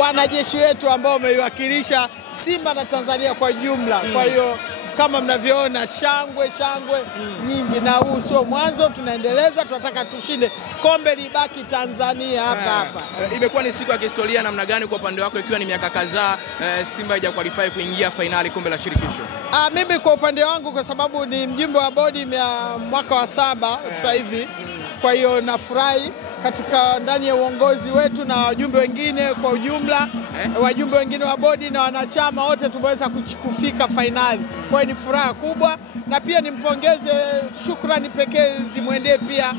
wanajeshi wetu ambao wameiwakilisha Simba na Tanzania kwa jumla. Kwa hiyo kama mnavyoona shangwe nyingi, na huu sio mwanzo, tunaendeleza, tunataka tushinde, kombe libaki Tanzania hapa. Imekuwa ni siku ya kihistoria namna gani kwa upande wako, ikiwa ni miaka kadhaa Simba haija qualify kuingia finali kombe la shirikisho? Mimi kwa upande wangu, kwa sababu ni mjumbe wa bodi mwaka wa 7 sasa hivi, kwa hiyo nafurahi katika ndani ya uongozi wetu na wajumbe wengine kwa ujumla, wajumbe wengine wa bodi na wanachama wote tumeweza kufika finali. Kwa hiyo ni furaha kubwa, na pia nimpongeze, shukrani pekee zimwendee pia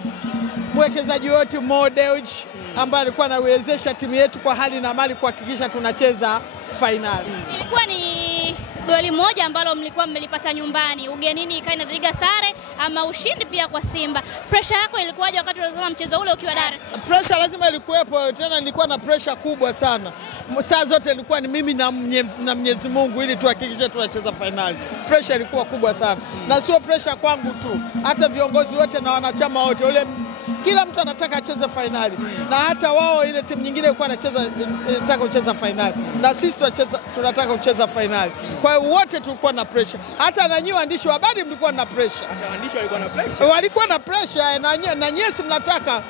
mwekezaji wetu Mo Dewji ambaye alikuwa anawezesha timu yetu kwa hali na mali kuhakikisha tunacheza finali. Ilikuwa ni goli moja ambalo mlikuwa mmelipata nyumbani, ugenini ikaenda Liga sare ama ushindi pia kwa Simba. Pressure yako ilikuwaje wakati unatazama mchezo ule ukiwa Dar? Pressure lazima ilikuwepo, tena nilikuwa na pressure kubwa sana. Saa zote ilikuwa ni mimi na Mwenyezi Mungu ili tuhakikishe tunacheza finali. Pressure ilikuwa kubwa sana. Na sio pressure kwangu tu, hata viongozi wote na wanachama wote, kila mtu anataka acheze finali. Na hata wao ile timu nyingine ilikuwa inataka kucheza finali. Na sisi tunataka kucheza finali. Kwa hiyo wote tulikuwa na pressure. Hata na nyinyi waandishi wa habari mlikuwa na pressure. Hata waandishi walikuwa na pressure. Walikuwa na pressure, na nyinyi mnataka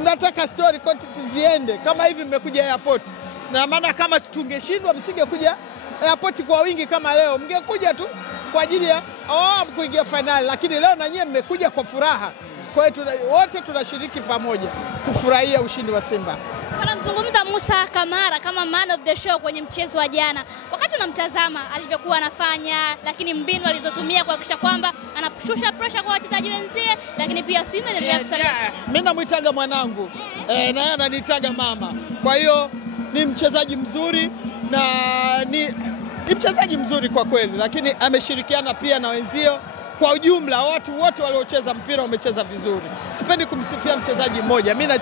mnataka story content ziende. Kama hivi mmekuja airport. Na maana kama tungeshindwa msingekuja airport kwa wingi kama leo. Mngekuja tu kwa ajili ya kuingia finali, lakini leo na nyinyi mmekuja kwa furaha. Kwa hiyo wote tunashiriki pamoja kufurahia ushindi wa Simba. Wanamzungumza Musa Kamara kama man of the show kwenye mchezo wa jana. Wakati unamtazama alivyokuwa anafanya, lakini mbinu alizotumia kuhakikisha kwamba anashusha pressure kwa wachezaji wenzie, lakini pia Simba inaendelea kusali. Mimi namuitaga mwanangu, na yeye ananitaga mama. Kwa hiyo ni mchezaji mzuri na ni mchezaji mzuri kwa kweli, lakini ameshirikiana pia na wenzio. Kwa ujumla watu wote waliocheza mpira wamecheza vizuri. Sipendi kumsifia mchezaji mmoja. Mimi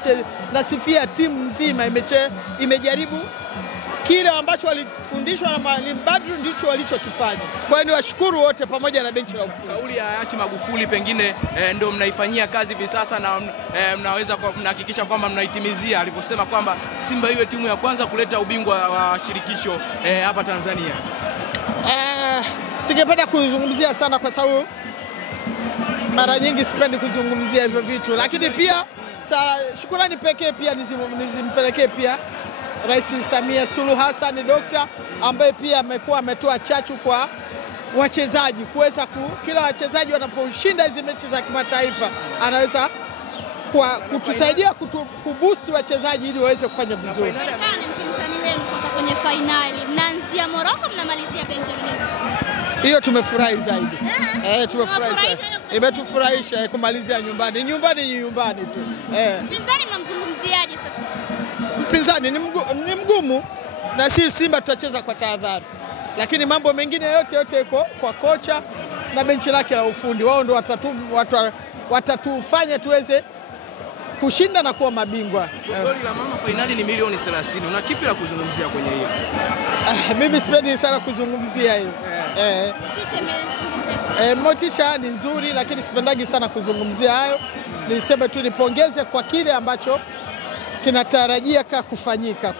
nasifia timu nzima imejaribu kile ambacho walifundishwa na Mwalimu Badru ndicho walichokifanya. Kwa hiyo niwashukuru wote pamoja na benchi la ufundi. Kauli ya hayati Magufuli pengine ndio mnaifanyia kazi hivi sasa, na mnaweza mnahakikisha kwamba mnaitimizia aliposema kwamba Simba iwe timu ya kwanza kuleta ubingwa wa shirikisho hapa Tanzania. Singependa kuzungumzia sana kwa sababu mara nyingi sipendi kuzungumzia hivyo vitu, lakini pia shukrani pekee pia nizimpelekee pia Rais Samia Suluhu Hassan Dokta, ambaye pia ametoa chachu kwa wachezaji kuweza kila wachezaji wanaposhinda hizi mechi za kimataifa anaweza kutusaidia kuboost wachezaji ili waweze kufanya vizuri. Mpinzani wenu sasa kwenye finali, mnaanzia Morocco mnamalizia Benjamin. Hiyo tumefurahi zaidi. Tumefurahi zaidi. Imetufurahisha kumalizia nyumbani. Nyumbani tu. Mpinzani mnamzungumziaje sasa? Mpinzani ni mgumu, na sisi Simba tutacheza kwa tahadhari. Lakini mambo mengine yote yako kwa kocha na benchi lake la ufundi. Wao ndio watatufanya tuweze kushinda na kuwa mabingwa. Goli la mama finali ni milioni 30. Una kipi la kuzungumzia kwenye hiyo? Mimi sipendi sana kuzungumzia hiyo. Motisha ni nzuri, lakini sipendagi sana kuzungumzia hayo. Niseme tu nipongeze kwa kile ambacho kinatarajia kufanyika.